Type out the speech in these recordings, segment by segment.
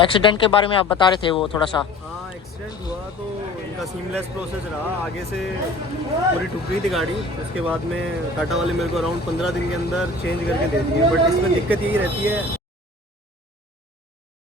Accident के बारे में आप बता रहे थे वो थोड़ा सा। हाँ, एक्सीडेंट हुआ तो इनका सीमलेस प्रोसेस रहा। आगे से पूरी टूट गई थी गाड़ी। उसके बाद में टाटा वाले मेरे को अराउंड 15 दिन के अंदर चेंज करके दे दिए। बट इसमें दिक्कत यही रहती है।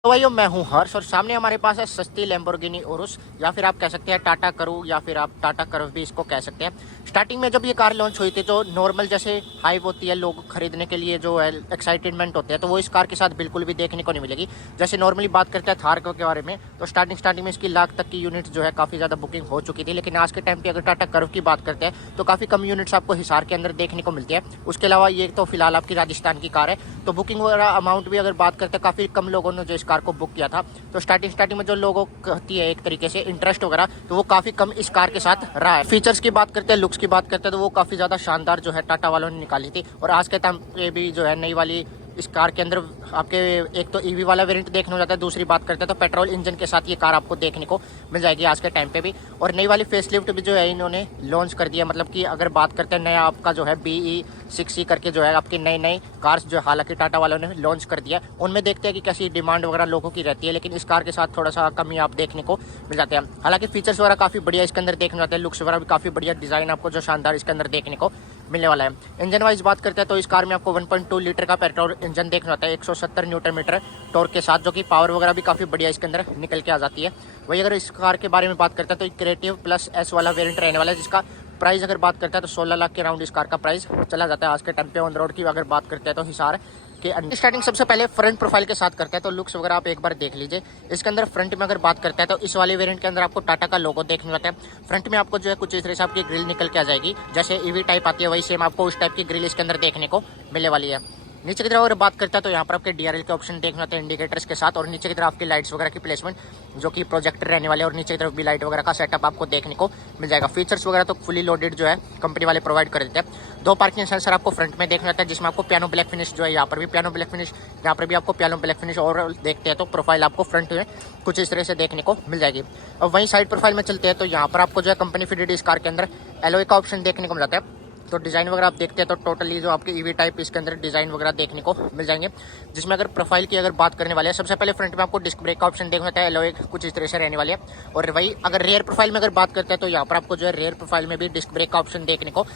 तो भाइयों मैं हूं हर्ष और सामने हमारे पास है सस्ती लैम्बोर्गिनी उरुस, या फिर आप कह सकते हैं टाटा करू, या फिर आप टाटा कर्व भी इसको कह सकते हैं। स्टार्टिंग में जब ये कार लॉन्च हुई थी तो नॉर्मल जैसे हाइप होती है लोग खरीदने के लिए जो है एक्साइटमेंट होते हैं, तो वो इस कार के साथ बिल्कुल भी देखने को नहीं मिलेगी। जैसे नॉर्मली बात करते हैं थार के बारे में, तो स्टार्टिंग में इसकी लाख तक की यूनिट जो है काफ़ी ज़्यादा बुकिंग हो चुकी थी। लेकिन आज के टाइम पे अगर टाटा कर्व की बात करते हैं तो काफ़ी कम यूनिट्स आपको हिसार के अंदर देखने को मिलती है। उसके अलावा ये तो फिलहाल आपकी राजस्थान की कार है, तो बुकिंग वगैरह अमाउंट भी अगर बात करते हैं काफ़ी कम लोगों ने जो इस कार को बुक किया था। तो स्टार्टिंग में जो लोगों को होती है एक तरीके से इंटरेस्ट वगैरह, तो वो काफ़ी कम इस कार के साथ रहा है। फीचर्स की बात करते हैं, लुक्स की बात करते हैं, तो वो काफ़ी ज़्यादा शानदार जो है टाटा वालों ने निकाली थी। और आज के टाइम पे भी जो है नई वाली इस कार के अंदर आपके एक तो ईवी वाला वेरिएंट देखने को जाता है, दूसरी बात करते हैं तो पेट्रोल इंजन के साथ ये कार आपको देखने को मिल जाएगी आज के टाइम पे भी। और नई वाली फेसलिफ्ट भी जो है इन्होंने लॉन्च कर दिया। मतलब कि अगर बात करते हैं नया आपका जो है BE6E करके जो है आपकी नई कार्स जो हालांकि टाटा वालों ने लॉन्च कर दिया, उनमें देखते हैं कि कैसी डिमांड वगैरह लोगों की रहती है। लेकिन इस कार के साथ थोड़ा सा कमी आप देखने को मिल जाते हैं। हालांकि फीचर्स वगैरह काफ़ी बढ़िया इसके अंदर देखने जाते हैं, लुक्स वगैरह भी काफ़ी बढ़िया, डिज़ाइन आपको जो शानदार इसके अंदर देखने को मिलने वाला है। इंजन वाइज बात करते हैं तो इस कार में आपको 1.2 लीटर का पेट्रोल इंजन देखने आता है 170 न्यूटन मीटर टॉर्क के साथ, जो कि पावर वगैरह भी काफ़ी बढ़िया इसके अंदर निकल के आ जाती है। वही अगर इस कार के बारे में बात करते हैं तो क्रिएटिव प्लस S वाला वेरिएंट रहने वाला है, जिसका प्राइस अगर बात करते हैं तो 16 लाख के राउंड इस कार का प्राइस चला जाता है आज के टाइम पे। ऑन रोड की अगर बात करते हैं तो हिसार के स्टार्टिंग सबसे पहले फ्रंट प्रोफाइल के साथ करते हैं, तो लुक्स वगैरह आप एक बार देख लीजिए। इसके अंदर फ्रंट में अगर बात करते हैं तो इस वाले वेरिएंट के अंदर आपको टाटा का लोगो देखने को आता है। फ्रंट में आपको जो है कुछ इस तरह से आपकी ग्रिल निकल के आ जाएगी, जैसे ईवी टाइप आती है वही सेम आपको उस टाइप की ग्रिल इसके अंदर देखने को मिलने वाली है। नीचे की तरफ अगर बात करते हैं तो यहाँ पर आपके DRL के ऑप्शन देखने आते हैं इंडिकेटर्स के साथ, और नीचे की तरफ आपकी लाइट्स वगैरह की प्लेसमेंट जो कि प्रोजेक्टर रहने वाले, और नीचे की तरफ भी लाइट वगैरह का सेटअप आपको देखने को मिल जाएगा। फीचर्स वगैरह तो फुली लोडेड जो है कंपनी वाले प्रोवाइड कर देते हैं। 2 पार्किंग सेंसर आपको फ्रंट में देखने आता है, जिसमें आपको पियानो ब्लैक फिनिश जो है, यहाँ पर भी पियानो ब्लैक फिनिश, यहाँ पर भी आपको पियानो ब्लैक फिनिश। और देखते हैं तो प्रोफाइल आपको फ्रंट में कुछ इस तरह से देखने को मिल जाएगी। और वहीं साइड प्रोफाइल में चलते हैं तो यहाँ पर आपको जो है कंपनी फिटेड इस कार के अंदर एलॉय का ऑप्शन देखने को मिल जाता है। तो डिज़ाइन वगैरह आप देखते हैं तो टोटली जो आपके ईवी टाइप इसके अंदर डिज़ाइन वगैरह देखने को मिल जाएंगे। जिसमें अगर प्रोफाइल की अगर बात करने वाले हैं, सबसे पहले फ्रंट में आपको डिस्क ब्रेक का ऑप्शन देखना होता है, एलॉय कुछ इस तरह से रहने वाली है। और वही अगर रेयर प्रोफाइल में अगर बात करते हैं तो यहाँ पर आपको जो है रेयर प्रोफाइल में भी डिस्क ब्रेक का ऑप्शन देखने को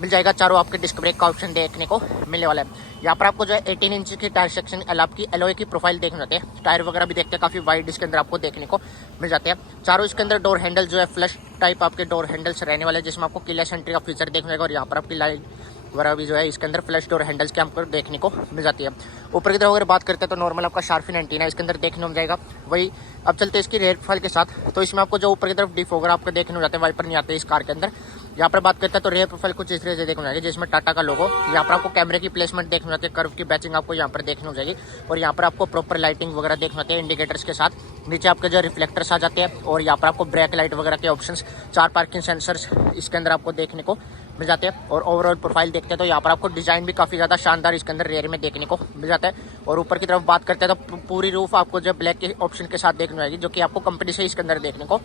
मिल जाएगा। चारों आपके डिस्क ब्रेक का ऑप्शन देखने को मिलने वाला है। यहाँ पर आपको जो है 18 इंच की टायर सेक्शन आपकी एलॉय की प्रोफाइल देखने जाते हैं। टायर वगैरह भी देखते हैं काफ़ी वाइड इसके अंदर आपको देखने को मिल जाते हैं। चारों इसके अंदर डोर हैंडल जो है फ्लश टाइप आपके डोर हैंडल्स रहने वाले, जिसमें आपको कीलेस एंट्री का फीचर देखने जाएगा। और यहाँ पर आपकी लाइट वगैरह भी जो है इसके अंदर फ्लश डोर हैंडल्स के हमको देखने को मिल जाती है। ऊपर की तरफ अगर बात करते हैं तो नॉर्मल आपका शार्फिन एंटीना इसके अंदर देखने को मिल जाएगा। वही अब चलते हैं इसकी रेयर प्रोफाइल के साथ, तो इसमें आपको जो ऊपर की तरफ डिफ वगैरह आपको देखने को जाते हैं, वाइपर नहीं आते इस कार के अंदर। यहाँ पर बात करते हैं तो रेयर प्रोफाइल कुछ इस तरह से देखने को जाएगी, जिसमें टाटा का लोगो। यहाँ पर आपको कैमरे की प्लेसमेंट देखने को जाती है, कर्व की बैचिंग आपको यहाँ पर देखने को जाएगी। और यहाँ पर आपको प्रॉपर लाइटिंग वगैरह देखने आते हैं इंडिकेटर्स के साथ। नीचे आपके जो रिफ्लेक्टर्स आ जाते हैं, और यहाँ पर आपको ब्रेक लाइट वगैरह के ऑप्शंस, 4 पार्किंग सेंसर्स इसके अंदर आपको देखने को मिल जाते हैं। और ओवरऑल प्रोफाइल देखते हैं तो यहाँ पर आपको डिज़ाइन भी काफ़ी ज़्यादा शानदार इसके अंदर रेयर में देखने को मिल जाता है। और ऊपर की तरफ बात करते हैं तो पूरी रूफ आपको जो ब्लैक के ऑप्शन के साथ देखने आएगी, जो कि आपको कंपनी से इसके अंदर देखने को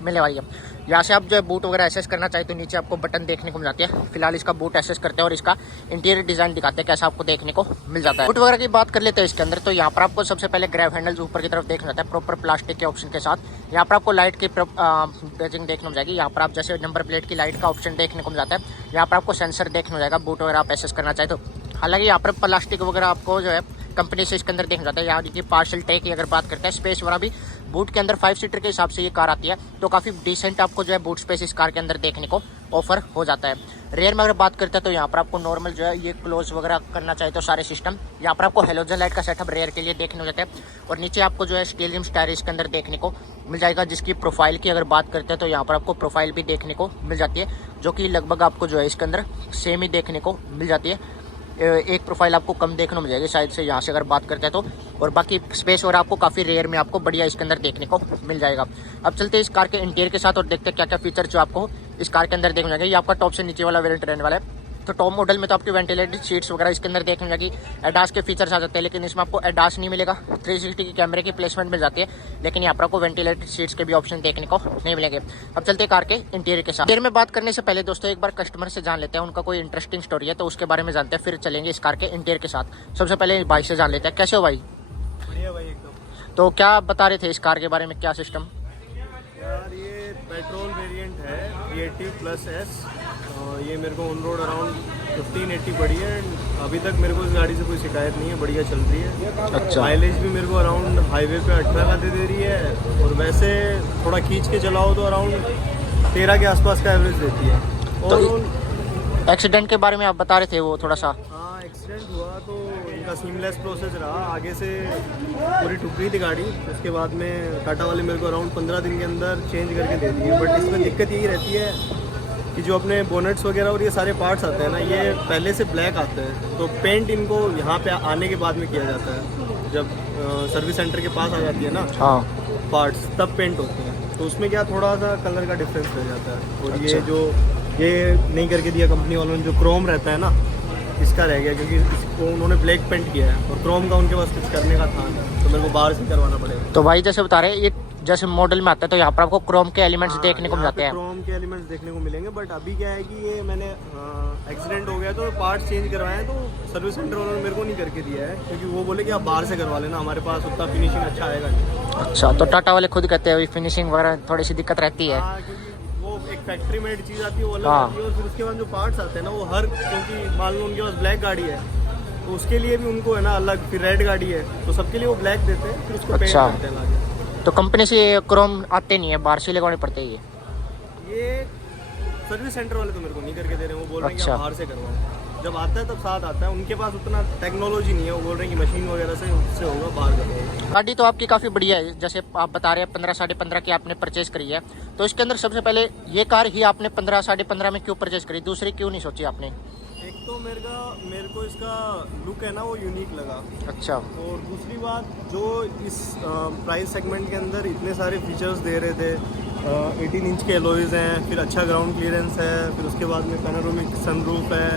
मिलने वाली है। यहाँ से आप जो है बूट वगैरह एसेस करना चाहे तो नीचे आपको बटन देखने को मिल जाती है। फिलहाल इसका बूट एसेस करते हैं और इसका इंटीरियर डिजाइन दिखाते हैं कैसा आपको देखने को मिल जाता है। बूट वगैरह की बात कर लेते हैं इसके अंदर, तो यहाँ पर आपको सबसे पहले ग्रैब हैंडल्स ऊपर की तरफ देखना जाता है प्रॉपर प्लास्टिक के ऑप्शन के साथ। यहाँ पर आपको लाइट की बैजिंग देखने को मिल जाएगी। यहाँ पर आप जैसे नंबर प्लेट की लाइट का ऑप्शन देखने को मिल जाता है। यहाँ पर आपको सेंसर देखने को जाएगा बूट वगैरह आप एसेस करना चाहे तो। हालांकि यहाँ पर प्लास्टिक वगैरह आपको जो है कंपनी से इसके अंदर देखना जाता है। यहाँ की पार्सल ट्रे की अगर बात करते हैं, स्पेस वगैरह भी बूट के अंदर 5 सीटर के हिसाब से ये कार आती है, तो काफ़ी डिसेंट आपको जो है बूट स्पेस इस कार के अंदर देखने को ऑफर हो जाता है। रेयर में अगर बात करते हैं तो यहाँ पर आपको नॉर्मल जो है ये क्लोज वगैरह करना चाहिए तो सारे सिस्टम। यहाँ पर आपको हेलोजन लाइट का सेटअप रेयर के लिए देखने को जाता है। और नीचे आपको जो है स्टील रिम स्टायर इसके अंदर देखने को मिल जाएगा, जिसकी प्रोफाइल की अगर बात करते हैं तो यहाँ पर आपको प्रोफाइल भी देखने को मिल जाती है, जो कि लगभग आपको जो है इसके अंदर सेम ही देखने को मिल जाती है। एक प्रोफाइल आपको कम देखने को मिल जाएगी शायद से यहाँ से अगर बात करते हैं तो। और बाकी स्पेस और आपको काफ़ी रेयर में आपको बढ़िया इसके अंदर देखने को मिल जाएगा। अब चलते हैं इस कार के इंटीरियर के साथ और देखते हैं क्या क्या फीचर जो आपको इस कार के अंदर देखने जाएगा। ये आपका टॉप से नीचे वाला वेरिएंट रहने वाला है। तो टॉप मॉडल में तो आपकी वेंटिलेटेड सीट्स वगैरह इसके अंदर देखने जाएगी। एडास के फीचर्स आ जाते हैं, लेकिन इसमें आपको एडास नहीं मिलेगा। 360 की कैमरे की प्लेसमेंट मिल जाती है, लेकिन यहाँ पर आपको वेंटिलेटेड सीट्स के भी ऑप्शन देखने को नहीं मिलेंगे। अब चलते हैं कार के इंटीरियर के साथ। इंटीरियर में बात करने से पहले दोस्तों एक बार कस्टमर से जान लेते हैं, उनका कोई इंटरेस्टिंग स्टोरी है तो उसके बारे में जानते हैं, फिर चलेंगे इस कार के इंटीरियर के साथ। सबसे पहले भाई से जान लेते हैं। कैसे हो भाई? बढ़िया भाई एकदम। तो क्या आप बता रहे थे इस कार के बारे में, क्या सिस्टम? यार ये पेट्रोल वेरिएंट है क्रिएटिव प्लस एस। ये मेरे को ऑन रोड अराउंड 1580 पड़ी है। अभी तक मेरे को इस गाड़ी से कोई शिकायत नहीं है, बढ़िया चल रही है। अच्छा। माइलेज भी मेरे को अराउंड हाईवे पे 18 का दे रही है, और वैसे थोड़ा खींच के चलाओ तो अराउंड 13 के आसपास का एवरेज देती है। और एक्सीडेंट के बारे में आप बता रहे थे वो थोड़ा सा। हाँ, एक्सीडेंट हुआ तो इनका सीमलेस प्रोसेस रहा। आगे से पूरी टूट गई थी गाड़ी, उसके बाद में टाटा वाले मेरे को अराउंड 15 दिन के अंदर चेंज करके दे दिए। बट इसमें दिक्कत यही रहती है कि जो अपने बोनेट्स वगैरह और ये सारे पार्ट्स आते हैं ना, ये पहले से ब्लैक आते हैं, तो पेंट इनको यहाँ पे आने के बाद में किया जाता है। जब सर्विस सेंटर के पास आ जाती है ना हाँ, पार्ट्स, तब पेंट होते हैं, तो उसमें क्या थोड़ा सा कलर का डिफरेंस रह जाता है। और अच्छा। ये जो ये नहीं करके दिया कंपनी वालों ने, जो क्रोम रहता है ना, इसका रह गया, क्योंकि इसको उन्होंने ब्लैक पेंट किया है और क्रोम का उनके पास कुछ करने का था नहीं, तो मेरे को बाहर से करवाना पड़ेगा। तो भाई जैसे बता रहे हैं, ये जैसे मॉडल में आता है तो यहाँ पर आपको क्रोम के एलिमेंट्स हाँ, देखने को मिल यहाँ जाते पे हैं। क्रोम के एलिमेंट्स देखने को मिलेंगे। बट अभी क्या है कि ये मैंने एक्सीडेंट हो गया तो पार्ट चेंज करवाए हैं, तो सर्विस सेंटर वालों ने मेरे को नहीं करके दिया है, क्योंकि वो बोले कि आप बाहर से करवा लेना, हमारे पास उतना फिनिशिंग अच्छा आएगा नहीं। अच्छा, तो टाटा वाले खुद कहते हैं फिनिशिंग वगैरह थोड़ी सी दिक्कत रहती है। हाँ, क्योंकि वो एक फैक्ट्री मेड चीज़ आती है, वो अलग हाँ। आती है, और फिर उसके बाद जो पार्ट्स आते हैं ना, वो हर, क्योंकि मान लो उनके पास ब्लैक गाड़ी है तो उसके लिए भी उनको है ना अलग, फिर रेड गाड़ी है तो सबके लिए वो ब्लैक देते हैं, फिर उसको पेंट अच्छा। करते हैं लाके। तो कंपनी से क्रोम आते नहीं है, बाहर से लगवाने पड़ते हैं ये सर्विस सेंटर वाले तो मेरे को नहीं करके दे रहे हैं, वो बोल रहे हैं कि अच्छा। आप बाहर से करवाओ। जब आता है तब साथ आता है, उनके पास उतना टेक्नोलॉजी नहीं है, वो बोल रहे हैं कि मशीन वगैरह से उससे होगा, बाहर करवाओ। गाड़ी तो आपकी काफ़ी बढ़िया है, जैसे आप बता रहे हैं 15 साढ़े 15 की आपने परचेज करी है। तो इसके अंदर सबसे पहले ये कार ही आपने 15 साढ़े 15 में क्यों परचेज करी, दूसरी क्यों नहीं सोची आपने? एक तो मेरे को इसका लुक है ना, वो यूनिक लगा। अच्छा। और दूसरी बात, जो इस प्राइस सेगमेंट के अंदर इतने सारे फीचर्स दे रहे थे, 18 इंच के एलॉयज़ हैं, फिर अच्छा ग्राउंड क्लियरेंस है, फिर उसके बाद में पैनोरामिक सनरूफ है,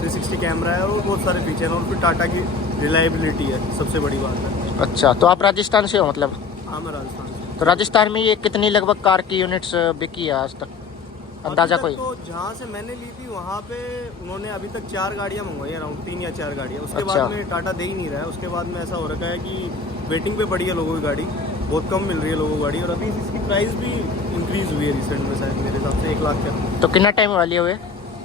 360 कैमरा है, और बहुत सारे फीचर हैं, और फिर टाटा की रिलायबिलिटी है, सबसे बड़ी बात है। अच्छा, तो आप राजस्थान से हो मतलब? हाँ, मैं राजस्थान से। तो राजस्थान में ये कितनी लगभग कार की यूनिट्स बिकी है आज तक, अंदाजा अभी कोई? तक तो जहाँ से मैंने ली थी वहाँ पे उन्होंने अभी तक 4 गाड़ियाँ मंगवाई, अराउंड 3 या 4 गाड़ियाँ। उसके अच्छा। बाद में टाटा दे ही नहीं रहा है। उसके बाद में ऐसा हो रखा है कि वेटिंग पे पड़ी है लोगों की गाड़ी, बहुत कम मिल रही है लोगों को गाड़ी, और अभी इसकी प्राइस भी इंक्रीज़ हुई है रिसेंट में, शायद मेरे हिसाब से 1 लाख के। तो कितना टाइम वाली हुए?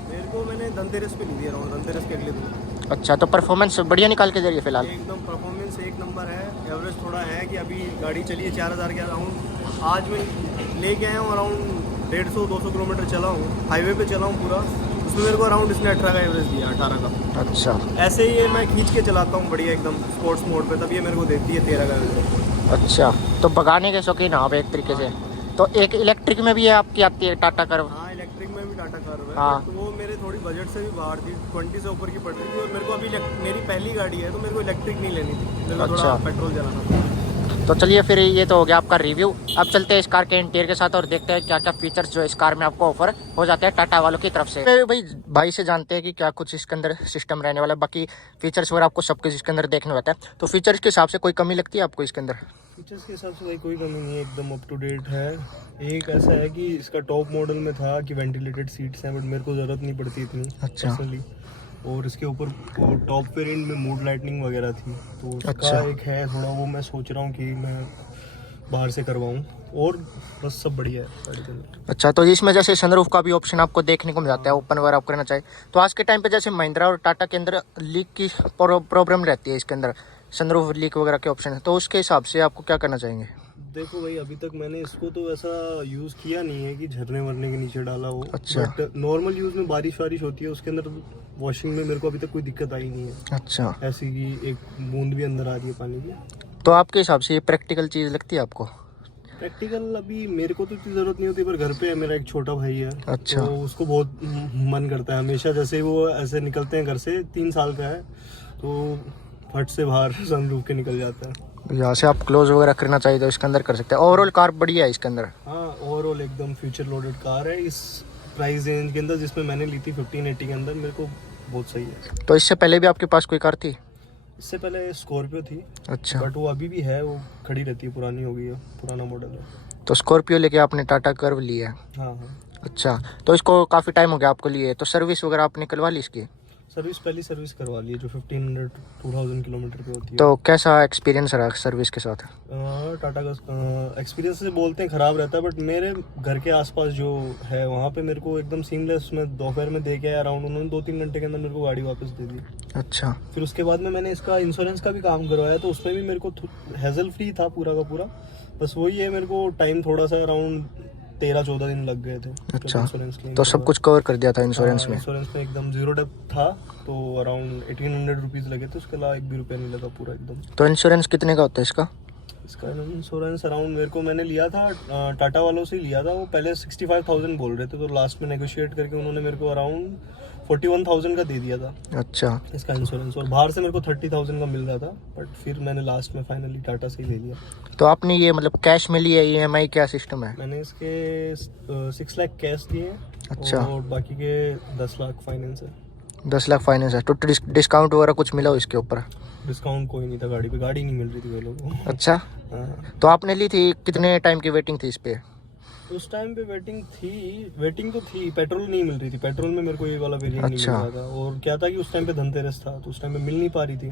मेरे को मैंने धनतेरस पे ली थी, अराउंड धनतेरस के अगले दिन। अच्छा, तो परफॉर्मेंस बढ़िया निकाल के दे रही है फिलहाल? एकदम परफॉर्मेंस एक नंबर है। एवरेज थोड़ा है कि अभी गाड़ी चली है 4000 के अराउंड। आज मैं लेके आया हूँ अराउंड 150-200 किलोमीटर चला हूँ, हाईवे पे चला हूँ पूरा, उसमें मेरे को अराउंड इसने 18 का एवरेज दिया, 18 का। अच्छा। ऐसे ही ये मैं खींच के चलाता हूँ बढ़िया एकदम स्पोर्ट्स मोड पे, तब ये मेरे को देती है 13 का एवरेज। अच्छा, तो भगाने के शौकीन आप एक तरीके से। तो एक इलेक्ट्रिक में भी है आपकी आती है टाटा कर्व? हाँ, इलेक्ट्रिक में भी टाटा कर्व है। हाँ। तो वो मेरे थोड़ी बजट से भी बाहर थी, 20 से ऊपर की पड़ रही थी, और मेरे को अभी मेरी पहली गाड़ी है तो मेरे को इलेक्ट्रिक नहीं लेनी थी, मेरे को थोड़ा अच्छा। पेट्रोल जलाना था। तो चलिए फिर ये तो हो गया आपका रिव्यू। अब चलते हैं इस कार के इंटीरियर के साथ और देखते हैं क्या क्या फीचर्स जो इस कार में आपको ऑफर हो जाते हैं टाटा वालों की तरफ से। भाई से जानते हैं कि क्या कुछ इसके अंदर सिस्टम रहने वाला है, बाकी फीचर्स वगैरह आपको सब कुछ इसके अंदर देखने होता है। तो फीचर्स के हिसाब से कोई कमी लगती है आपको इसके अंदर? फीचर्स के हिसाब से भाई कोई कमी नहीं है, एकदम अप टू डेट है। एक ऐसा है कि इसका टॉप मॉडल में था कि वेंटिलेटेड सीट्स हैं, बट मेरे को ज़रूरत नहीं पड़ती इतनी पर्सनली। और इसके ऊपर टॉप वेरिएंट में मूड लाइटनिंग वगैरह थी, तो उसका अच्छा। एक है थोड़ा, वो मैं सोच रहा हूँ कि मैं बाहर से करवाऊँ, और बस सब बढ़िया है गाड़ी के अंदर। अच्छा, तो इसमें जैसे सनरूफ का भी ऑप्शन आपको देखने को मिल जाता है, ओपन वगैरह आप करना चाहिए। तो आज के टाइम पे जैसे महिंद्रा और टाटा के अंदर लीक की प्रॉब्लम रहती है, इसके अंदर सनरूफ लीक वगैरह के ऑप्शन है, तो उसके हिसाब से आपको क्या करना चाहेंगे? देखो भाई, अभी तक मैंने इसको तो ऐसा यूज़ किया नहीं है कि झरने वरने के नीचे डाला हो। अच्छा। बट नॉर्मल यूज़ में बारिश वारिश होती है उसके अंदर, वॉशिंग में मेरे को अभी तक कोई दिक्कत आई नहीं है। अच्छा, ऐसी कि एक बूंद भी अंदर आ रही है पानी की। तो आपके हिसाब से ये प्रैक्टिकल चीज़ लगती है आपको? प्रैक्टिकल अभी मेरे को तो इतनी ज़रूरत नहीं होती, पर घर पे है मेरा एक छोटा भाई है। अच्छा। तो उसको बहुत मन करता है हमेशा, जैसे ही वो ऐसे निकलते हैं घर से, 3 साल का है, तो फट से बाहर सनरूफ के निकल जाता है। यहाँ से आप क्लोज वगैरह करना चाहिए तो इसके अंदर कर सकते हैं। ओवरऑल कार बढ़िया है इसके अंदर? हाँ, ओवरऑल एकदम फ्यूचर लोडेड कार है इस प्राइस रेंज के अंदर, जिसमें मैंने ली थी 1580 के अंदर, मेरे को बहुत सही है। तो इससे पहले भी आपके पास कोई कार थी? इससे पहले स्कॉर्पियो थी। अच्छा। बट वो अभी भी है, वो खड़ी रहती है, पुरानी हो गई है, पुराना मॉडल है। तो स्कॉर्पियो लेके आपने टाटा कर्व लिया है? हाँ हाँ। अच्छा, तो इसको काफ़ी टाइम हो गया आपको लिए, तो सर्विस वगैरह आपने करवा ली इसकी? सर्विस पहली सर्विस करवा ली है जो 1500 2000 किलोमीटर पे होती है। तो कैसा एक्सपीरियंस रहा सर्विस के साथ? टाटा का एक्सपीरियंस से बोलते हैं ख़राब रहता है, बट मेरे घर के आसपास जो है वहाँ पे मेरे को एकदम सीमलेस, मैं दोपहर में दे के आया अराउंड, उन्होंने 2-3 घंटे के अंदर मेरे को गाड़ी वापस दे दी। अच्छा। फिर उसके बाद में मैंने इसका इंश्योरेंस का भी काम करवाया, तो उसमें भी मेरे को हैजल फ्री था पूरा का पूरा। बस वही है, मेरे को टाइम थोड़ा सा अराउंड 13-14 दिन लग गए थे। अच्छा, इंश्योरेंस क्लेम तो सब कुछ कवर कर दिया था इंश्योरेंस में? इंश्योरेंस में एकदम जीरो डेप्थ था, तो अराउंड 1800 रुपीज़ लगे थे, उसके अलावा 1 भी रुपया नहीं लगा पूरा एकदम। तो इंश्योरेंस कितने का होता है इसका? इसका इंश्योरेंस अराउंड मेरे को, मैंने लिया था टाटा वालों से ही लिया था, वो पहले 65,000 बोल रहे थे, तो लास्ट में नेगोशिएट करके उन्होंने मेरे को अराउंड 41,000 का दे दिया था। अच्छा। इसका इंश्योरेंस, और बाहर से मेरे को 30,000 का मिल रहा था, बट फिर मैंने लास्ट में फाइनली टाटा से ही ले लिया। तो आपने ये मतलब कैश में लिया, EMI क्या सिस्टम है? मैंने इसके 6 लाख कैश दिए हैं। अच्छा। और बाकी के 10 लाख फाइनेंस है। 10 लाख फाइनेंस है, तो डिस्काउंट वगैरह कुछ मिला हो इसके ऊपर? डिस्काउंट कोई नहीं था, गाड़ी पे गाड़ी नहीं मिल रही थी वो लोगों को। अच्छा। हाँ। तो आपने ली थी, कितने टाइम की वेटिंग थी इस पे? उस टाइम पे वेटिंग तो थी, पेट्रोल नहीं मिल रही थी, पेट्रोल में मेरे को ये वाला वेरिएंट नहीं मिल रहा था। और क्या था कि उस टाइम पे धनतेरस था, तो उस टाइम पे मिल नहीं पा रही थी,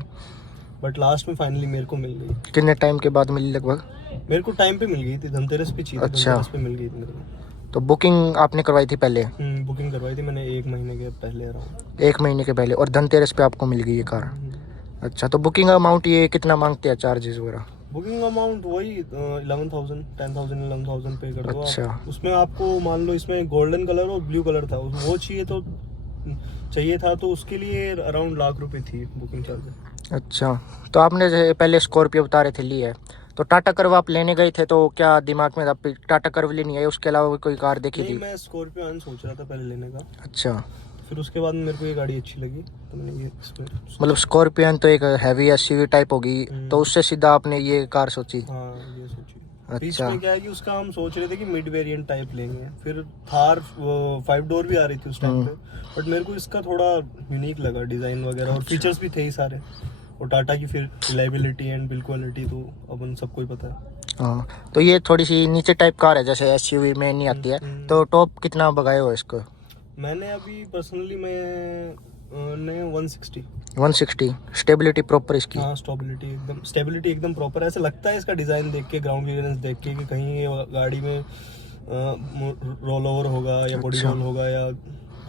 बट लास्ट में फाइनली मेरे को मिल गई। कितने टाइम के बाद मिली लगभग? मेरे को टाइम पे मिल गई थी, धनतेरस पे चाहिए। अच्छा। धनतेरस पे मिल गई थी मेरे को। तो बुकिंग आपने करवाई थी पहले? बुकिंग करवाई थी मैंने 1 महीने के पहले अराउंड। 1 महीने के पहले, और धनतेरस पे आपको मिल गई ये कार? अच्छा। तो बुकिंग अमाउंट ये कितना मांगते हैं, चार्जेस वगैरह? बुकिंग अमाउंट वही 11,000 10,000 11,000 पे कर दो। अच्छा। उसमें आपको मान लो इसमें गोल्डन कलर और ब्लू कलर था, वो चाहिए था, तो उसके लिए अराउंड लाख रुपए थी बुकिंग चार्ज। अच्छा। तो आपने जैसे पहले स्कॉर्पियो बता रहे थे ली है, तो टाटा कर्व आप लेने गए थे, तो क्या दिमाग में था टाटा कर्व लेनी है, उसके अलावा कोई कार देखी थी? मैं स्कॉर्पियो सोच रहा था पहले लेने का। अच्छा। फिर उसके बाद मेरे को ये गाड़ी अच्छी लगी, तो मैंने ये मतलब स्कॉर्पियन तो एक हैवी SUV टाइप होगी, तो उससे सीधा आपने ये कार सोची? हाँ, ये सोची। बीच अच्छा। में क्या है कि उसका हम सोच रहे थे कि मिड वेरिएंट टाइप लेंगे, फिर थार 5 डोर भी आ रही थी उस टाइम पे, बट मेरे को इसका थोड़ा यूनिक लगा डिज़ाइन वगैरह, और फीचर्स भी थे ही सारे, और टाटा की फिर रिलायबिलिटी एंड बिल्ड क्वालिटी तो अपन सबको ही पता है। हाँ, तो ये थोड़ी सी नीचे टाइप कार है, जैसे SUV में नहीं आती है। तो टॉप कितना भगाए हो इसको? मैंने अभी पर्सनली मैंने 160। स्टेबिलिटी प्रॉपर इसकी? हाँ, स्टेबिलिटी एकदम प्रॉपर। ऐसा लगता है इसका डिज़ाइन देख के, ग्राउंड क्लियरेंस देख के, कि कहीं ये गाड़ी में रोल ओवर होगा या बॉडी अच्छा। रोल होगा या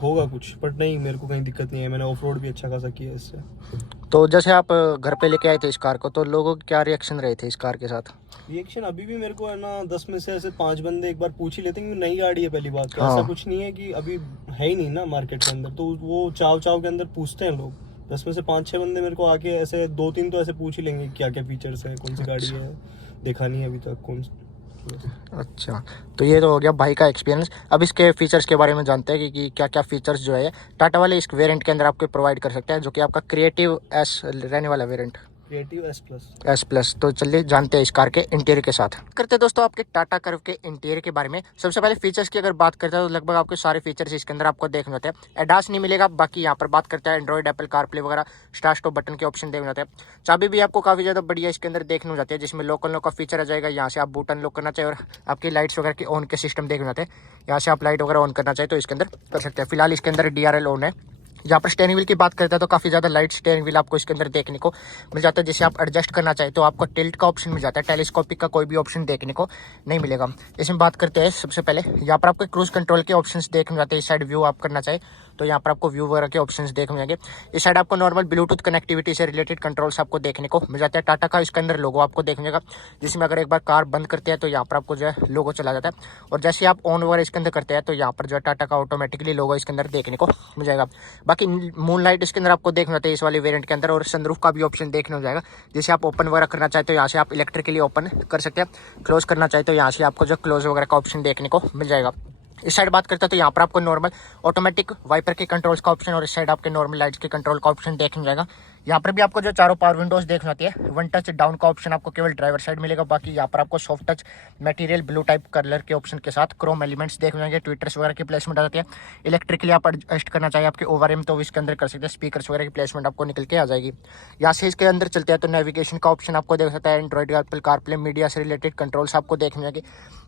होगा कुछ, बट नहीं, मेरे को कहीं दिक्कत नहीं है। मैंने ऑफ रोड भी अच्छा खासा किया इससे। तो जैसे आप घर पे लेके आए थे इस कार को, तो लोगों के क्या रिएक्शन रहे थे इस कार के साथ? रिएक्शन अभी भी मेरे को है ना, 10 में से ऐसे 5 बंदे एक बार पूछ ही लेते हैं कि नई गाड़ी है पहली बात। तो हाँ। ऐसा कुछ नहीं है कि अभी है ही नहीं ना मार्केट के अंदर, तो वो चाव के अंदर पूछते हैं लोग। 10 में से 5-6 बंदे मेरे को आके ऐसे 2-3 तो ऐसे पूछ ही लेंगे क्या क्या फीचर्स है, कौन सी गाड़ी है, देखा नहीं है अभी तक कौन। अच्छा। तो ये तो हो गया भाई का एक्सपीरियंस। अब इसके फीचर्स के बारे में जानते हैं कि क्या क्या फीचर्स जो है टाटा वाले इस वेरिएंट के अंदर आपको प्रोवाइड कर सकते हैं, जो कि आपका क्रिएटिव S रहने वाला वेरिएंट। Creative S+। तो चलिए जानते हैं इस कार के इंटीरियर के साथ। करते हैं दोस्तों आपके टाटा कर्व के इंटीरियर के बारे में। सबसे पहले फीचर्स की अगर बात करते हैं तो लगभग आपके सारे फीचर्स इसके अंदर आपको देखने होते हैं। एडास नहीं मिलेगा, बाकी यहाँ पर बात करते हैं एंड्रॉइड, एप्पल कारप्ले वगैरह, स्टार्ट स्टॉप बटन के ऑप्शन देखने होते हैं। चाबी भी आपको काफ़ी ज़्यादा बढ़िया इसके अंदर देखने हो जाती है, जिसमें लोकल लॉक का फीचर आ जाएगा। यहाँ से आप बटन लॉक करना चाहिए, और आपकी लाइट्स वगैरह की ऑन के सिस्टम देखने होते हैं। यहाँ से आप लाइट वगैरह ऑन करना चाहिए तो इसके अंदर कर सकते हैं। फिलहाल इसके अंदर DRL ऑन है। यहाँ पर स्टेयरिंग व्हील की बात करते हैं तो काफ़ी ज़्यादा लाइट स्टेयरिंग व्हील आपको इसके अंदर देखने को मिल जाता है। जिसे आप एडजस्ट करना चाहे तो आपको टिल्ट का ऑप्शन मिल जाता है, टेलीस्कोपिक का कोई भी ऑप्शन देखने को नहीं मिलेगा। इसमें बात करते हैं सबसे पहले यहाँ पर आपको क्रूज कंट्रोल के ऑप्शंस देखने जाते हैं। इस साइड व्यू आप करना चाहे तो यहाँ पर आपको व्यू वगैरह के ऑप्शंस देखने मिलेंगे। इस साइड आपको नॉर्मल ब्लूटूथ कनेक्टिविटी से रिलेटेड कंट्रोल्स आपको देखने को मिल जाता है। टाटा का इसके अंदर लोगो आपको देखने मिलेगा, जिसमें अगर एक बार कार बंद करते हैं तो यहाँ पर आपको जो है लोगो चला जाता है, और जैसे आप ऑन वगैरह इसके अंदर करते हैं तो यहाँ पर जो है टाटा का ऑटोमेटिकली लोगो इसके अंदर देखने को मिल जाएगा। बाकी मून लाइट इसके अंदर आपको देखने होते हैं इस वाले वेरिएंट के अंदर, और सनरूफ का भी ऑप्शन देखने हो जाएगा। जैसे आप ओपन वगैरह करना चाहे तो यहाँ से आप इलेक्ट्रिकली ओपन कर सकते हैं, क्लोज करना चाहे तो यहाँ से आपको जो क्लोज वगैरह का ऑप्शन देखने को मिल जाएगा। इस साइड बात करते हैं तो यहाँ पर आपको नॉर्मल ऑटोमेटिक वाइपर के कंट्रोल्स का ऑप्शन, और इस साइड आपके नॉर्मल लाइट्स के कंट्रोल का ऑप्शन देखने जाएगा। यहाँ पर भी आपको जो चारों पावर विंडोज देखने आती है, वन टच डाउन का ऑप्शन आपको केवल ड्राइवर साइड मिलेगा। बाकी यहाँ पर आपको soft touch material blue type colour के ऑप्शन के साथ क्रोम एलिमेंट्स देखने मिलेंगे। ट्विटर्स वगैरह की प्लेसमेंट आ जाती है। इलेक्ट्रिकली आप एडजस्ट करना चाहिए आपके ओवरएम तो इसके अंदर कर सकते हैं। स्पीकर्स वगैरह की प्लेसमेंट आपको निकल के आ जाएगी। यहाँ से इसके अंदर चलते हैं तो नेविगेशन का ऑप्शन आपको देख सकता है। एंड्रॉइड, एप्पल कारप्ले, मीडिया से रिलेटेड कंट्रोल्स आपको देखने मिलेंगे।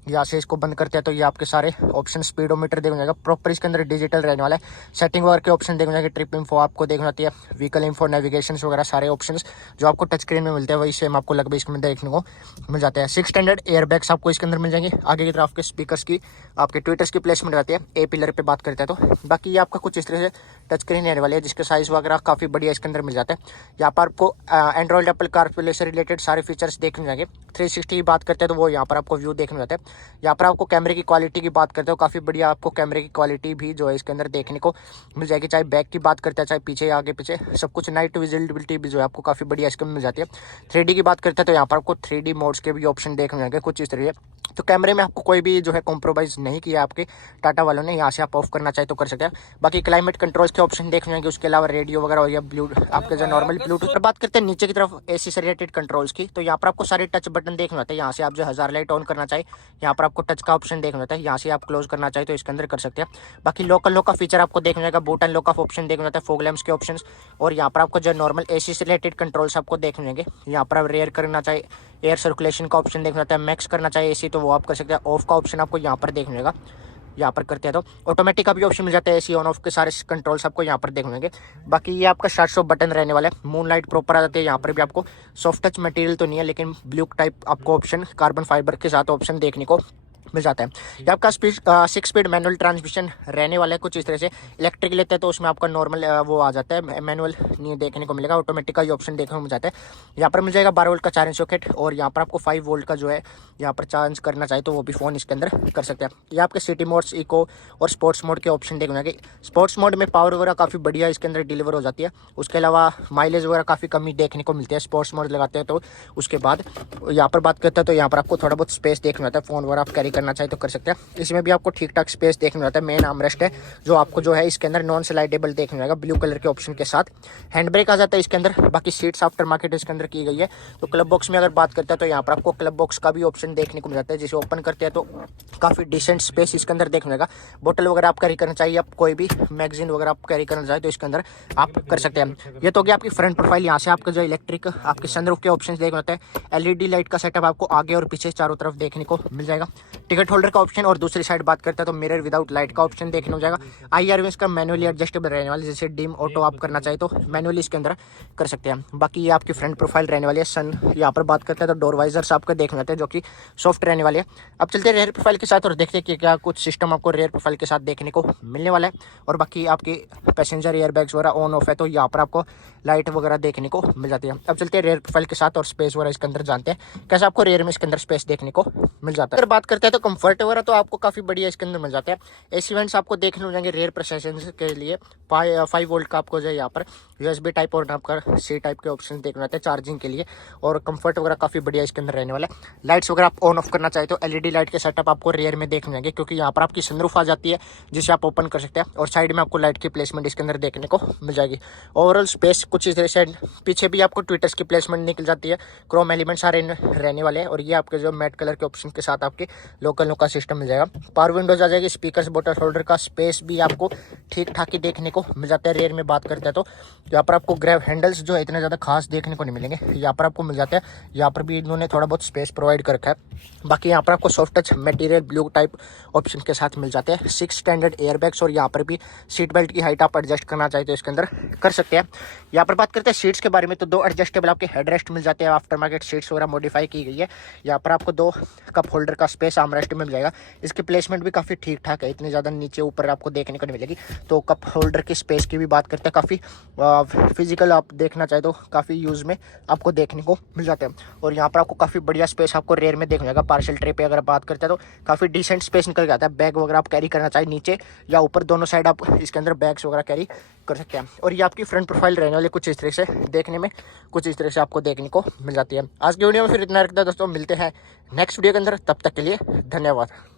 यहाँ से इसको बंद करते हैं तो ये आपके सारे ऑप्शन, स्पीडोमीटर देखने जाएगा। प्रॉपर इसके अंदर डिजिटल रहने वाला है। सेटिंग वगैरह के ऑप्शन देखने जाएंगे। ट्रिप इन्फो आपको देखने आती है। व्हीकल इन्फो, नेविगेशन वगैरह सारे ऑप्शंस जो आपको टच स्क्रीन में मिलते हैं वही सेम आपको लगभग इसके अंदर देखने को मिल जाते हैं। 6 स्टैंडर्ड एयरबैग्स आपको इसके अंदर मिल जाएंगे। आगे की तरफ आपके स्पीकर्स की, आपके ट्विटर्स की प्लेसमेंट आती है। ए पिलर पे बात करते हैं तो बाकी ये आपका कुछ इस तरह से टच स्क्रीन रहने वाली है, जिसके साइज वगैरह काफ़ी बढ़िया इसके अंदर मिल जाता है। यहाँ पर आपको एंड्रॉइड, एप्पल कारप्ले से रिलेटेड सारे फीचर्स देखने जाएंगे। 360 की बात करते हैं तो वो यहाँ पर आपको व्यू देखने जाता है। यहाँ पर आपको कैमरे की क्वालिटी की बात करते हो, काफ़ी बढ़िया आपको कैमरे की क्वालिटी भी जो है इसके अंदर देखने को मिल जाएगी। चाहे बैक की बात करते हैं, चाहे पीछे, आगे पीछे, सब कुछ नाइट विजिबिलिटी भी जो है आपको काफ़ी बढ़िया इसके मिल जाती है। 3D की बात करते हैं तो यहाँ पर आपको 3D मोड्स के भी ऑप्शन देखने जाएंगे कुछ इस तरह। तो कैमरे में आपको कोई भी जो है कॉम्प्रोमाइज़ नहीं किया आपके टाटा वालों ने। यहाँ से आप ऑफ करना चाहे तो कर सकते हैं। बाकी क्लाइमेट कंट्रोल्स के ऑप्शन देखने जाएंगे। उसके अलावा रेडियो वगैरह और या आपके जो नॉर्मल ब्लूटूथ पर बात करते हैं नीचे की तरफ एसी से रिलेटेड कंट्रोल्स की, तो यहाँ पर आपको सारे टच बटन देखने आते हैं। यहाँ से आप जो 1000 लाइट ऑन करना चाहिए, यहाँ पर आपको टच का ऑप्शन देखने आता है। यहाँ से आप क्लोज करना चाहिए तो इसके अंदर कर सकते हैं। बाकी लोकल लॉक का फीचर आपको देखने जाएगा। Boot and lock of option देखने आता है। फॉग लैम्प्स के ऑप्शन और यहाँ पर आपको जो नॉर्मल एसी से रिलेटेड कंट्रोल्स आपको देखने जाएंगे। यहाँ पर आप रेयर करना चाहिए, एयर सर्कुलेशन का ऑप्शन देखना आता है। मैक्स करना चाहिए एसी तो वो आप कर सकते हैं। ऑफ का ऑप्शन आपको यहाँ पर देखने जाएगा। यहाँ पर करते हैं तो ऑटोमेटिक का भी ऑप्शन मिल जाता है। एसी ऑन ऑफ के सारे कंट्रोल्स आपको यहाँ पर देखने मिलेंगे। बाकी ये आपका 700 बटन रहने वाला है। मून लाइट प्रॉपर आ जाती है। यहाँ पर भी आपको सॉफ्ट टच मटेरियल तो नहीं है, लेकिन ब्लू टाइप आपको ऑप्शन कार्बन फाइबर के साथ ऑप्शन देखने को मिल जाता है। ये आपका 6 स्पीड मैनुअल ट्रांसमिशन रहने वाला है कुछ इस तरह से। इलेक्ट्रिक लेते हैं तो उसमें आपका नॉर्मल वो आ जाता है, मैनुअल नहीं देखने को मिलेगा। ऑटोमेटिक का ये ऑप्शन देखने को मिल जाता है। यहाँ पर मिल जाएगा 12 वोल्ट का चार्जिंग सॉकेट और यहाँ पर आपको 5 वोल्ट का जो है यहाँ पर चार्ज करना चाहिए तो वो भी फ़ोन इसके अंदर कर सकते हैं। ये आपके सिटी मोड्स, इको और स्पोर्ट्स मोड के ऑप्शन देखने जाएंगे। स्पोर्ट्स मोड में पावर वगैरह काफ़ी बढ़िया इसके अंदर डिलीवर हो जाती है। उसके अलावा माइलेज वगैरह काफ़ी कमी देखने को मिलती है स्पोर्ट्स मोड लगाते हैं तो। उसके बाद यहाँ पर बात करते हैं तो यहाँ पर आपको थोड़ा बहुत स्पेस देखना आता है। फ़ोन वगैरह आप कैरी करना चाहिए तो कर सकते हैं। इसमें भी आपको ठीक ठाक स्पेस देखने को आता है। मेन आर्मरेस्ट है जो आपको जो है इसके अंदर नॉन स्लाइडेबल देखने जाएगा ब्लू कलर के ऑप्शन के साथ। हैंड ब्रेक आ जाता है इसके अंदर। बाकी सीट्स आफ्टर मार्केट इसके अंदर की गई है। तो क्लब बॉक्स में अगर बात करते हैं तो यहाँ पर आपको क्लब बॉक्स का भी ऑप्शन देखने को मिल जाता है। जिसे ओपन करते हैं तो काफ़ी डिसेंट स्पेस इसके अंदर देखने जाएगा। बोतल वगैरह आप कैरी करना चाहिए, आप कोई भी मैगजीन वगैरह आप कैरी करना चाहिए तो इसके अंदर आप कर सकते हैं। ये तो गया आपकी फ्रंट प्रोफाइल। यहाँ से आपका जो इलेक्ट्रिक आपके सनरूफ के ऑप्शन देखने होता है। LED लाइट का सेटअप आपको आगे और पीछे चारों तरफ देखने को मिल जाएगा। टिकट होल्डर का ऑप्शन और दूसरी साइड बात करते हैं तो मिरर विदाउट लाइट का ऑप्शन देखने को जाएगा। IR का मैनुअली एडजस्टेबल रहने वाले, जैसे डिम ऑटो आप करना चाहिए तो मैनुअली इसके अंदर कर सकते हैं। बाकी ये आपकी फ्रंट प्रोफाइल रहने वाली है। सन यहाँ पर बात करते हैं तो डोर वाइजर्स आपको देखने आते हैं जो कि सॉफ्ट रहने वाले हैं। अब चलते हैं रेयर प्रोफाइल के साथ और देखते हैं कि क्या कुछ सिस्टम आपको रेयर प्रोफाइल के साथ देखने को मिलने वाला है। और बाकी आपकी पैसेंजर एयरबैग्स वगैरह ऑन ऑफ है तो यहाँ पर आपको लाइट वगैरह देखने को मिल जाती है। अब चलते हैं रेयर प्रोफाइल के साथ और स्पेस वगैरह इसके अंदर जानते हैं कैसे आपको रेयर में इसके अंदर स्पेस देखने को मिल जाता है। अगर बात करते हैं तो कंफर्ट वगैरह तो आपको काफ़ी बढ़िया इसके अंदर मिल जाता है। एसी वेंट्स आपको देखने को जाएंगे रेयर प्रोसेशन के लिए। 5 वोल्ट का आपको जो है यहाँ पर USB टाइप और आपका C टाइप के ऑप्शन देखने आते हैं चार्जिंग के लिए। और कंफर्ट वगैरह काफ़ी बढ़िया इसके अंदर रहने वाला है। लाइट्स वगैरह आप ऑन ऑफ करना चाहे तो LED लाइट के सेटअप आपको रेयर में देखने जाएंगे, क्योंकि यहाँ पर आपकी सनरूफ आ जाती है जिसे आप ओपन कर सकते हैं। और साइड में आपको लाइट की प्लेसमेंट इसके अंदर देखने को मिल जाएगी। ओवरऑल स्पेस कुछ इस तरह से। पीछे भी आपको ट्विटर्स की प्लेसमेंट निकल जाती है। क्रोम एलिमेंट सारे रहने वाले हैं। और ये आपके जो मैट कलर के ऑप्शन के साथ आपके लोकल लॉक का सिस्टम मिल जाएगा। पावर विंडोज आ जाएगी। स्पीकर, बोतल होल्डर का स्पेस भी आपको ठीक ठाक ही देखने को मिल जाता है। रेयर में बात करते हैं तो यहाँ पर आपको ग्रैब हैंडल्स जो है इतने ज़्यादा खास देखने को नहीं मिलेंगे, यहाँ पर आपको मिल जाता है। यहाँ पर भी इन्होंने थोड़ा बहुत स्पेस प्रोवाइड कर रखा है। बाकी यहाँ पर आपको soft touch material blue type option के साथ मिल जाते हैं। 6 स्टैंडर्ड एयरबैग्स और यहाँ पर भी सीट बेल्ट की हाइट आप एडजस्ट करना चाहे तो इसके अंदर कर सकते हैं। यहाँ पर बात करते हैं सीट्स के बारे में तो 2 एडजस्टेबल आपके हेडरेस्ट मिल जाते हैं। आफ्टर मार्केट सीट्स वगैरह मॉडिफाई की गई है। यहाँ पर आपको 2 कप होल्डर का स्पेस आर्मरेस्ट में मिल जाएगा। इसकी प्लेसमेंट भी काफ़ी ठीक ठाक है, इतनी ज़्यादा नीचे ऊपर आपको देखने को नहीं मिलेगी। तो कप होल्डर की स्पेस की भी बात करते हैं, काफ़ी फिजिकल आप देखना चाहे तो काफ़ी यूज़ में आपको देखने को मिल जाते हैं। और यहाँ पर आपको काफ़ी बढ़िया स्पेस आपको रेयर में देखने जाएगा। पार्सल ट्रे पे अगर बात करते हैं तो काफ़ी डिसेंट स्पेस निकल जाता है। बैग वगैरह आप कैरी करना चाहिए नीचे या ऊपर, दोनों साइड आप इसके अंदर बैग्स वगैरह कैरी कर सकते हैं। और ये आपकी फ्रंट प्रोफाइल रहने वाली कुछ इस तरह से देखने में कुछ इस तरह से आपको देखने को मिल जाती है। आज की वीडियो में फिर इतना रखता है दोस्तों, मिलते हैं नेक्स्ट वीडियो के अंदर। तब तक के लिए धन्यवाद।